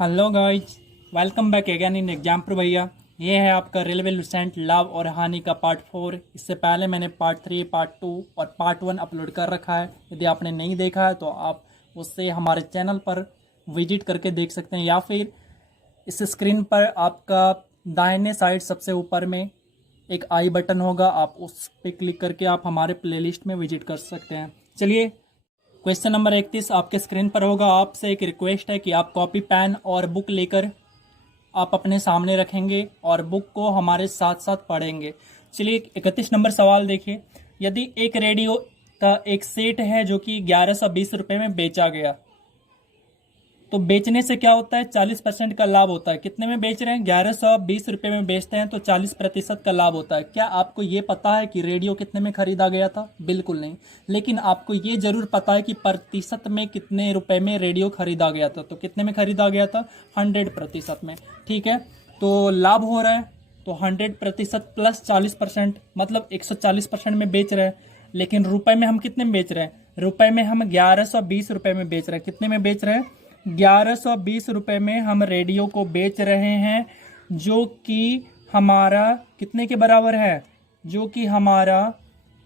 Hello guys, welcome back again in exam pro भैया। ये है आपका रेलवे लुसेंट लव और हानि का पार्ट 4। इससे पहले मैंने पार्ट 3, पार्ट 2 और पार्ट 1 अपलोड कर रखा है। यदि आपने नहीं देखा है तो आप उससे हमारे चैनल पर विजिट करके देख सकते हैं, या फिर इस स्क्रीन पर आपका दाहिने साइड सबसे ऊपर में एक आई बटन होगा, आप उस पर क्लिक करके आप हमारे प्लेलिस्ट में विजिट कर सकते हैं। चलिए, क्वेश्चन नंबर 31 आपके स्क्रीन पर होगा। आपसे एक रिक्वेस्ट है कि आप कॉपी पेन और बुक लेकर आप अपने सामने रखेंगे और बुक को हमारे साथ साथ पढ़ेंगे। चलिए, 31 नंबर सवाल देखिए। यदि एक रेडियो का एक सेट है जो कि 1120 रुपये में बेचा गया, तो बेचने से क्या होता है? 40% का लाभ होता है। कितने में बेच रहे हैं? 1120 रुपये में बेचते हैं तो 40% का लाभ होता है। क्या आपको ये पता है कि रेडियो कितने में खरीदा गया था? बिल्कुल नहीं। लेकिन आपको ये जरूर पता है कि प्रतिशत में कितने रुपए में रेडियो खरीदा गया था। तो कितने में खरीदा गया था? 100% में। ठीक है, तो लाभ हो रहा है तो 100% प्लस 40%, मतलब 140% में बेच रहे हैं। लेकिन रुपए में हम कितने में बेच रहे हैं? रुपए में हम 1120 रुपये में बेच रहे हैं। कितने में बेच रहे हैं? 1120 रुपये में हम रेडियो को बेच रहे हैं, जो कि हमारा कितने के बराबर है? जो कि हमारा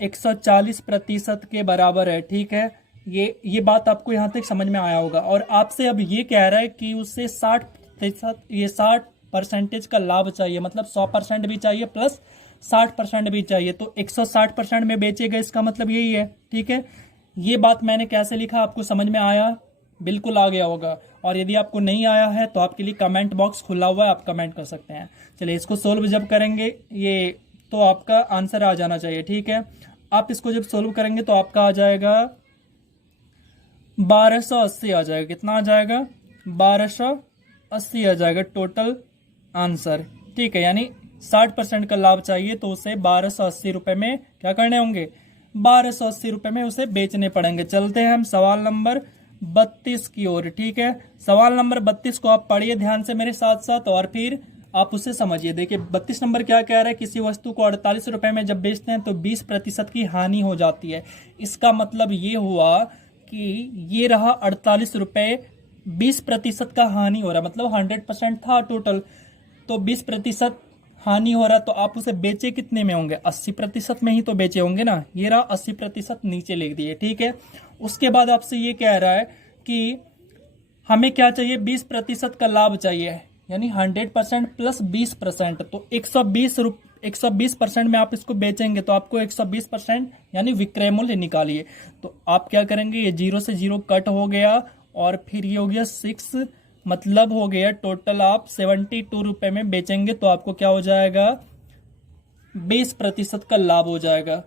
140% के बराबर है। ठीक है, ये बात आपको यहाँ तक समझ में आया होगा। और आपसे अब ये कह रहा है कि उससे 60%, ये 60% का लाभ चाहिए, मतलब 100% भी चाहिए प्लस 60% भी चाहिए। तो 160% में बेचेगा, इसका मतलब यही है। ठीक है, ये बात मैंने कैसे लिखा आपको समझ में आया? बिल्कुल आ गया होगा। और यदि आपको नहीं आया है तो आपके लिए कमेंट बॉक्स खुला हुआ है, आप कमेंट कर सकते हैं। चलिए, इसको सोल्व जब करेंगे ये तो आपका आंसर आ जाना चाहिए। ठीक है, आप इसको जब सोल्व करेंगे तो आपका आ जाएगा 1280 आ जाएगा। कितना आ जाएगा? 1280 आ जाएगा टोटल आंसर। ठीक है, यानी 60% का लाभ चाहिए तो उसे 1280 रुपये में क्या करने होंगे? 1280 रुपये में उसे बेचने पड़ेंगे। चलते हैं हम सवाल नंबर 32 की ओर। ठीक है, सवाल नंबर 32 को आप पढ़िए ध्यान से मेरे साथ साथ और फिर आप उसे समझिए। देखिए, 32 नंबर क्या कह रहा है? किसी वस्तु को 48 रुपये में जब बेचते हैं तो 20% की हानि हो जाती है। इसका मतलब ये हुआ कि ये रहा 48 रुपये, 20% का हानि हो रहा है, मतलब 100% था टोटल, तो 20% हानि हो रहा, तो आप उसे बेचे कितने में होंगे? 80% में ही तो बेचे होंगे ना। ये रहा 80%, नीचे लिख दिए। ठीक है, उसके बाद आपसे ये कह रहा है कि हमें क्या चाहिए? 20% का लाभ चाहिए, यानी 100% प्लस 20%। तो 120% में आप इसको बेचेंगे तो आपको 120% यानी विक्रय मूल्य निकालिए। तो आप क्या करेंगे? ये 0 से 0 कट हो गया और फिर ये हो गया 6, मतलब हो गया टोटल आप 72 रुपये में बेचेंगे तो आपको क्या हो जाएगा? 20% का लाभ हो जाएगा।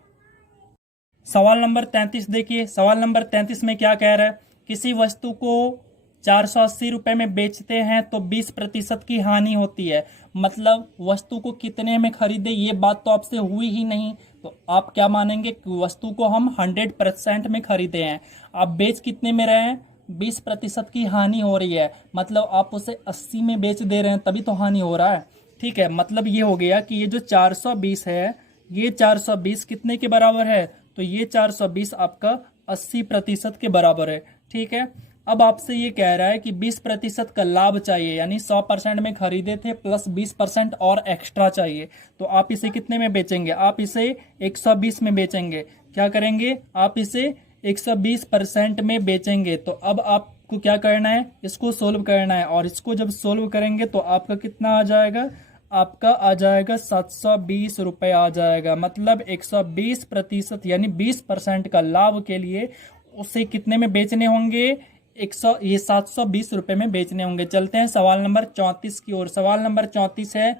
सवाल नंबर 33 देखिए। सवाल नंबर 33 में क्या कह रहा है? किसी वस्तु को 480 रुपये में बेचते हैं तो 20% की हानि होती है। मतलब वस्तु को कितने में खरीदे, ये बात तो आपसे हुई ही नहीं। तो आप क्या मानेंगे कि वस्तु को हम 100% में खरीदे हैं, आप बेच कितने में रहे हैं? 20% की हानि हो रही है, मतलब आप उसे 80 में बेच दे रहे हैं, तभी तो हानि हो रहा है। ठीक है, मतलब ये हो गया कि ये जो 420 है, ये 420 कितने के बराबर है? तो ये 420 आपका 80% के बराबर है। ठीक है, अब आपसे ये कह रहा है कि 20% का लाभ चाहिए, यानी 100% में खरीदे थे प्लस 20% और एक्स्ट्रा चाहिए। तो आप इसे कितने में बेचेंगे? आप इसे 120 में बेचेंगे। क्या करेंगे? आप इसे 120% में बेचेंगे। तो अब आपको क्या करना है? इसको सोल्व करना है, और इसको जब सोल्व करेंगे तो आपका कितना आ जाएगा? आपका आ जाएगा 720 रुपये आ जाएगा। मतलब 120% यानी 20% का लाभ के लिए उसे कितने में बेचने होंगे? 720 रुपये में बेचने होंगे। चलते हैं सवाल नंबर 34 की ओर। सवाल नंबर 34 है,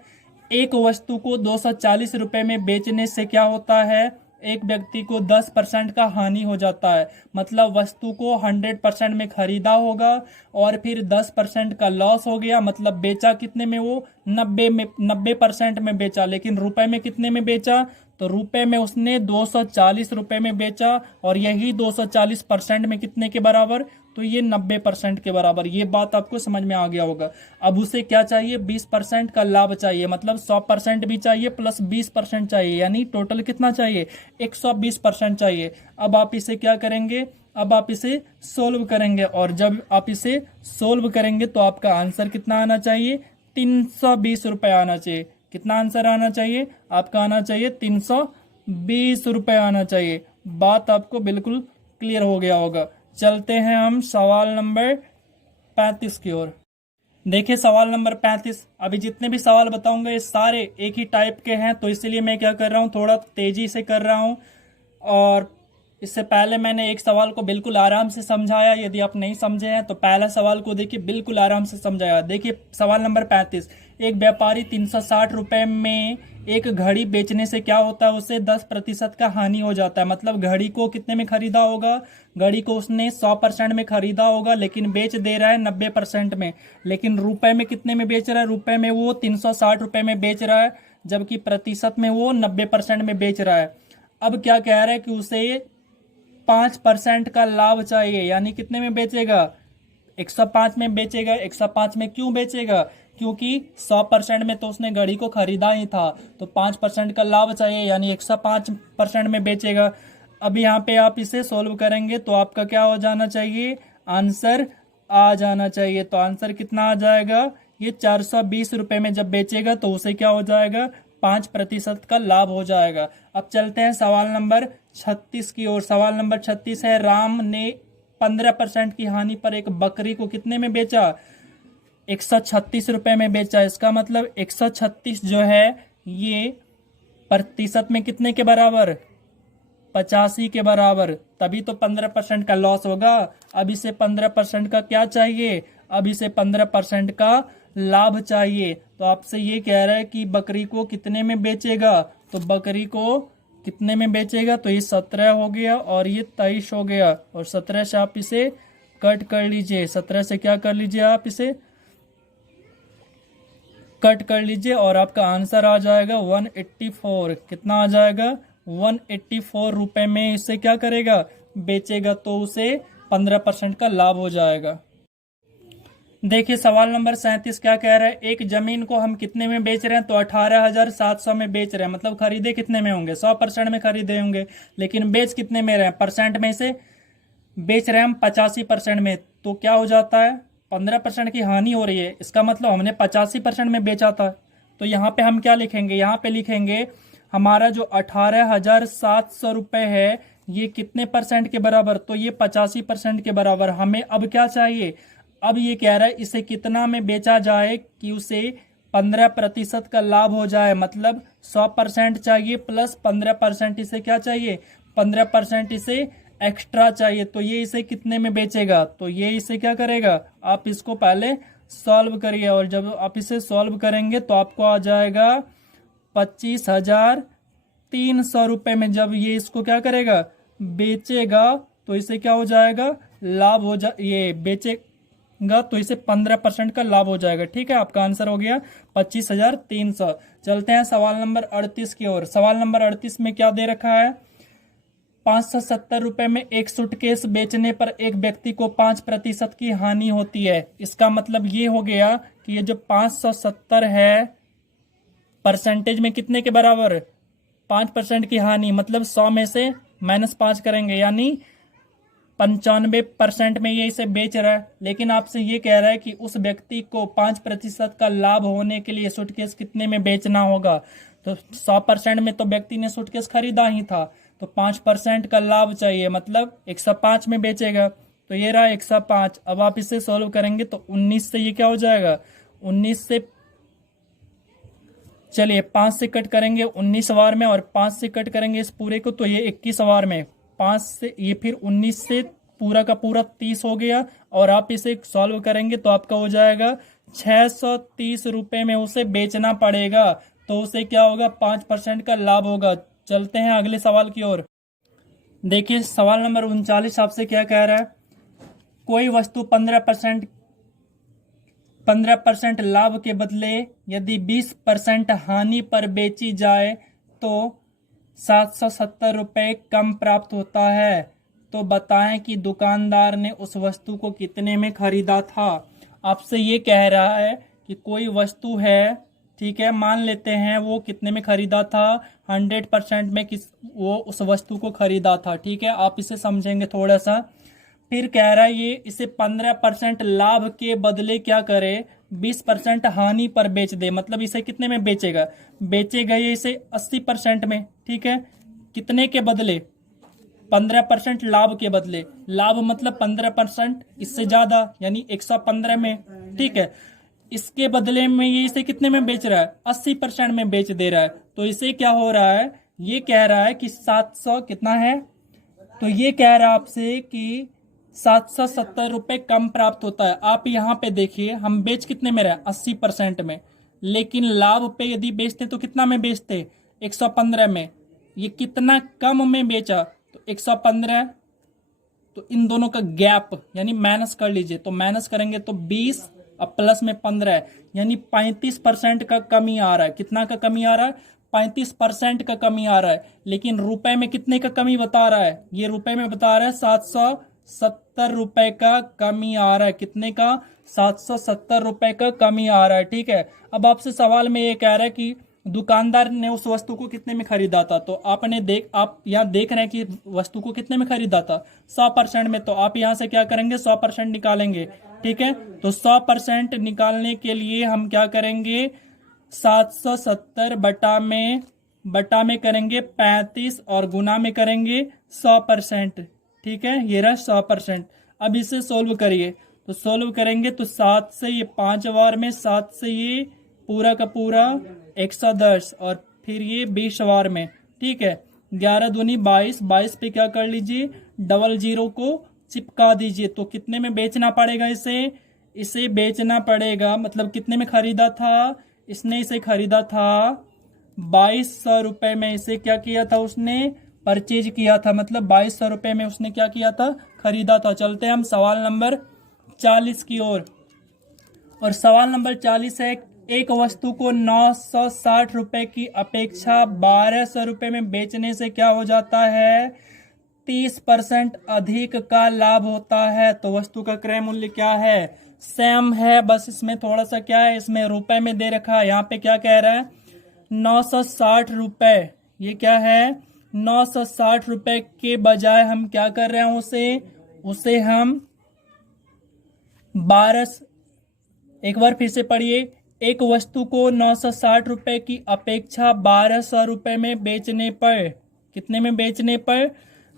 एक वस्तु को 240 रुपये में बेचने से क्या होता है? एक व्यक्ति को 10% का हानि हो जाता है। मतलब वस्तु को 100% में खरीदा होगा और फिर 10% का लॉस हो गया। मतलब बेचा कितने में? वो 90% में बेचा, लेकिन रुपए में कितने में बेचा? तो रुपए में उसने 240 रुपये में बेचा, और यही 240% में कितने के बराबर? तो ये 90% के बराबर। ये बात आपको समझ में आ गया होगा। अब उसे क्या चाहिए? 20% का लाभ चाहिए, मतलब 100% भी चाहिए प्लस 20% चाहिए, यानी टोटल कितना चाहिए? 120% चाहिए। अब आप इसे क्या करेंगे? अब आप इसे सोल्व करेंगे और जब आप इसे सोल्व करेंगे तो आपका आंसर कितना आना चाहिए, 320 रुपये आना चाहिए। कितना आंसर आना चाहिए आपका, आना चाहिए 320 रुपये आना चाहिए। बात आपको बिल्कुल क्लियर हो गया होगा। चलते हैं हम सवाल नंबर 35 की ओर। देखिए सवाल नंबर 35, अभी जितने भी सवाल बताऊंगा ये सारे एक ही टाइप के हैं, तो इसलिए मैं क्या कर रहा हूँ, थोड़ा तेजी से कर रहा हूँ। और इससे पहले मैंने एक सवाल को बिल्कुल आराम से समझाया, यदि आप नहीं समझे हैं तो पहला सवाल को देखिए, बिल्कुल आराम से समझाया। देखिए सवाल नंबर 35, एक व्यापारी 360 रुपए में एक घड़ी बेचने से क्या होता है, उसे 10% का हानि हो जाता है। मतलब घड़ी को कितने में खरीदा होगा, घड़ी को उसने 100% में खरीदा होगा, लेकिन बेच दे रहा है 90% में। लेकिन रुपए में कितने में बेच रहा है, रुपए में वो 360 रुपए में बेच रहा है, जबकि प्रतिशत में वो 90% में बेच रहा है। अब क्या कह रहा है कि उसे 5% का लाभ चाहिए, यानी कितने में बेचेगा, 105 में बेचेगा। 105 में क्यों बेचेगा, क्योंकि 100% में तो उसने घड़ी को खरीदा ही था, तो 5% का लाभ चाहिए, यानी 105% में बेचेगा। अब यहाँ पे आप इसे सोल्व करेंगे तो आपका क्या हो जाना चाहिए, आंसर आ जाना चाहिए। तो आंसर कितना आ जाएगा, ये 420 रुपए में जब बेचेगा तो उसे क्या हो जाएगा, 5% का लाभ हो जाएगा। अब चलते हैं सवाल नंबर 36 की ओर। सवाल नंबर 36 है, राम ने 15% की हानि पर एक बकरी को कितने में बेचा, 136 रुपए में बेचा। इसका मतलब 136 जो है ये प्रतिशत में कितने के बराबर, 85 के बराबर, तभी तो 15% का लॉस होगा। अब इसे 15% का क्या चाहिए, अब इसे 15% का लाभ चाहिए। तो आपसे ये कह रहा है कि बकरी को कितने में बेचेगा, तो बकरी को कितने में बेचेगा, तो ये 17 हो गया और ये 23 हो गया, और 17 से आप इसे कट कर लीजिए। 17 से क्या कर लीजिए, आप इसे कट कर लीजिए और आपका आंसर आ जाएगा 184। कितना आ जाएगा, 184 रुपए में इसे क्या करेगा, बेचेगा, तो उसे 15% का लाभ हो जाएगा। देखिए सवाल नंबर 37 क्या कह रहा है, एक जमीन को हम कितने में बेच रहे हैं, तो 18,700 में बेच रहे हैं। मतलब खरीदे कितने में होंगे, 100% में खरीदे होंगे, लेकिन बेच कितने में रहे हैं, परसेंट में से बेच रहे हैं हम 85% में। तो क्या हो जाता है, 15% की हानि हो रही है, इसका मतलब हमने 85% में बेचा था। तो यहाँ पे हम क्या लिखेंगे, यहाँ पे लिखेंगे हमारा जो 18,700 रुपये है ये कितने परसेंट के बराबर, तो ये 85% के बराबर। हमें अब क्या चाहिए, अब ये कह रहा है इसे कितना में बेचा जाए कि उसे 15% का लाभ हो जाए। मतलब 100% चाहिए प्लस 15% इसे क्या चाहिए, 15% इसे एक्स्ट्रा चाहिए। तो ये इसे कितने में बेचेगा, तो ये इसे क्या करेगा, आप इसको पहले सॉल्व करिए, और जब आप इसे सॉल्व करेंगे तो आपको आ जाएगा 25,300 रुपये में। जब ये इसको क्या करेगा, बेचेगा, तो इसे क्या हो जाएगा, लाभ हो जा, ये बेचेगा तो इसे 15% का लाभ हो जाएगा। ठीक है, आपका आंसर हो गया 25,300। चलते हैं सवाल नंबर 38 की ओर। सवाल नंबर 38 में क्या दे रखा है, 570 रुपए में एक सूटकेस बेचने पर एक व्यक्ति को 5% की हानि होती है। इसका मतलब ये हो गया कि ये जो 570 है परसेंटेज में कितने के बराबर, 5% की हानि, मतलब 100 में से -5 करेंगे, यानी 95% में ये इसे बेच रहा है। लेकिन आपसे ये कह रहा है कि उस व्यक्ति को 5% का लाभ होने के लिए सूटकेस कितने में बेचना होगा। तो 100% में तो व्यक्ति ने सूटकेस खरीदा ही था, तो 5% का लाभ चाहिए, मतलब 105 में बेचेगा। तो ये रहा 105। अब आप इसे सोल्व करेंगे तो 19 से ये क्या हो जाएगा, 19 से चलिए 5 से कट करेंगे 19 वार में, और 5 से कट करेंगे इस पूरे को तो ये 21 वार में। 5 से ये फिर 19 से पूरा का पूरा 30 हो गया, और आप इसे सॉल्व करेंगे तो आपका हो जाएगा 630 रुपए में उसे बेचना पड़ेगा। तो उसे क्या होगा, 5% का लाभ होगा। चलते हैं अगले सवाल की ओर। देखिए सवाल नंबर 39 आपसे क्या कह रहा है, कोई वस्तु 15% लाभ के बदले यदि 20% हानि पर बेची जाए तो 770 रुपये कम प्राप्त होता है। तो बताएं कि दुकानदार ने उस वस्तु को कितने में खरीदा था। आपसे ये कह रहा है कि कोई वस्तु है, ठीक है, मान लेते हैं वो कितने में खरीदा था, 100% में वो उस वस्तु को खरीदा था। ठीक है, आप इसे समझेंगे थोड़ा सा। फिर कह रहा है ये इसे 15% लाभ के बदले क्या करे, 20% हानि पर बेच दे। मतलब इसे कितने में बेचेगा, बेचेगा ये इसे 80% में। ठीक है, कितने के बदले, 15% लाभ के बदले। लाभ मतलब 15%, इससे ज्यादा यानी 115 में। ठीक है, इसके बदले में ये इसे कितने में बेच रहा है, 80% में बेच दे रहा है। तो इसे क्या हो रहा है, ये कह रहा है कि 700 कितना है, तो ये कह रहा है आपसे कि 770 रुपए कम प्राप्त होता है। आप यहाँ पे देखिए हम बेच कितने में रहे, 80% में, लेकिन लाभ पे यदि बेचते तो कितना में बेचते, 115 में। ये कितना कम में बेचा, तो 115। तो इन दोनों का गैप यानी माइनस कर लीजिए, तो माइनस करेंगे तो 20 और प्लस में 15 है, यानी 35% का कमी आ रहा है। कितना का कमी आ रहा है, 35% का कमी आ रहा है। लेकिन रुपए में कितने का कमी बता रहा है, ये रुपए में बता रहा है 770 रुपए का कमी आ रहा है। कितने का, 770 रुपए का कमी आ रहा है। ठीक है, अब आपसे सवाल में ये कह रहा है कि दुकानदार ने उस वस्तु को कितने में खरीदा था, तो आप यहाँ देख रहे हैं कि वस्तु को कितने में खरीदा था, 100% में। तो आप यहाँ से क्या करेंगे, 100% निकालेंगे। ठीक है, तो 100% निकालने के लिए हम क्या करेंगे, 770 बटा में करेंगे 35 और गुना में करेंगे 100%। ठीक है, ये रहा 100%। अब इसे सोल्व करिए, तो सोल्व करेंगे तो 7 से ये 5 बार में, 7 से ये पूरा का पूरा 110 और फिर ये 20 बार में। ठीक है, 11 दूनी 22, 22 पे क्या कर लीजिए, डबल जीरो को चिपका दीजिए। तो कितने में बेचना पड़ेगा इसे बेचना पड़ेगा, मतलब कितने में खरीदा था, इसने इसे खरीदा था 2200 रुपए में। इसे क्या किया था, उसने परचेज किया था, मतलब 2200 रुपए में उसने क्या किया था, खरीदा था। चलते हैं हम सवाल नंबर 40 की ओर। और सवाल नंबर 40 है, एक वस्तु को 960 रुपए की अपेक्षा 1200 रुपए में बेचने से क्या हो जाता है, 30% अधिक का लाभ होता है। तो वस्तु का क्रय मूल्य क्या है, सेम है, बस इसमें थोड़ा सा क्या है, इसमें रुपए में दे रखा है। यहाँ पे क्या कह रहा है, 960 रुपए। ये क्या है, 960 रुपए के बजाय हम क्या कर रहे हैं, उसे हम 12, एक बार फिर से पढ़िए, एक वस्तु को 960 रुपए की अपेक्षा 1200 रुपए में बेचने पर, कितने में बेचने पर,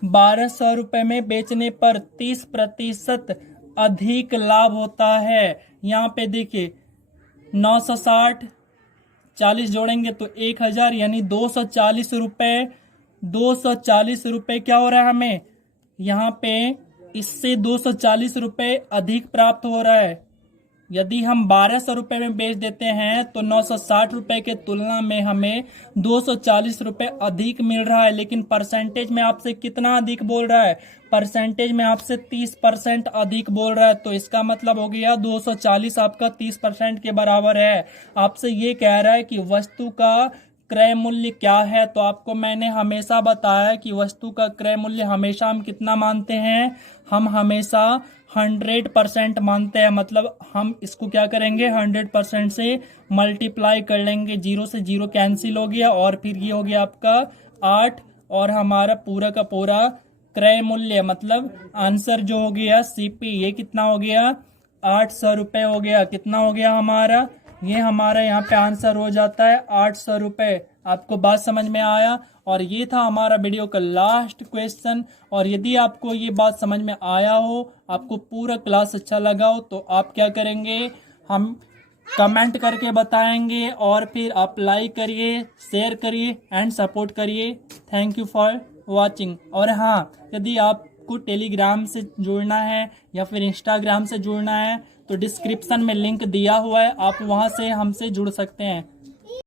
1200 रुपए में बेचने पर 30% अधिक लाभ होता है। यहाँ पे देखिए 960, 40 जोड़ेंगे तो 1000 यानी 240 रुपए। 240 रुपए क्या हो रहा है हमें, यहाँ पे इससे 240 रुपए अधिक प्राप्त हो रहा है। यदि हम 1200 रुपए में बेच देते हैं तो 960 रुपए के तुलना में हमें 240 रुपए अधिक मिल रहा है। लेकिन परसेंटेज में आपसे कितना अधिक बोल रहा है, परसेंटेज में आपसे 30% अधिक बोल रहा है। तो इसका मतलब हो गया 240 आपका 30% के बराबर है। आपसे ये कह रहा है कि वस्तु का क्रय मूल्य क्या है। तो आपको मैंने हमेशा बताया कि वस्तु का क्रय मूल्य हमेशा हम कितना मानते हैं, हम हमेशा 100% मानते हैं। मतलब हम इसको क्या करेंगे, 100% से मल्टीप्लाई कर लेंगे। 0 से 0 कैंसिल हो गया और फिर ये हो गया आपका 8 और हमारा पूरा का पूरा क्रय मूल्य मतलब आंसर जो हो गया सीपी, ये कितना हो गया, 800 रुपये हो गया। कितना हो गया हमारा, ये हमारा यहाँ पे आंसर हो जाता है 800 रुपये। आपको बात समझ में आया। और ये था हमारा वीडियो का लास्ट क्वेश्चन। और यदि आपको ये बात समझ में आया हो, आपको पूरा क्लास अच्छा लगा हो, तो आप क्या करेंगे, हम कमेंट करके बताएंगे और फिर आप लाइक करिए, शेयर करिए एंड सपोर्ट करिए। Thank you for watching. और हाँ, यदि आपको टेलीग्राम से जुड़ना है या फिर इंस्टाग्राम से जुड़ना है तो डिस्क्रिप्शन में लिंक दिया हुआ है, आप वहां से हमसे जुड़ सकते हैं।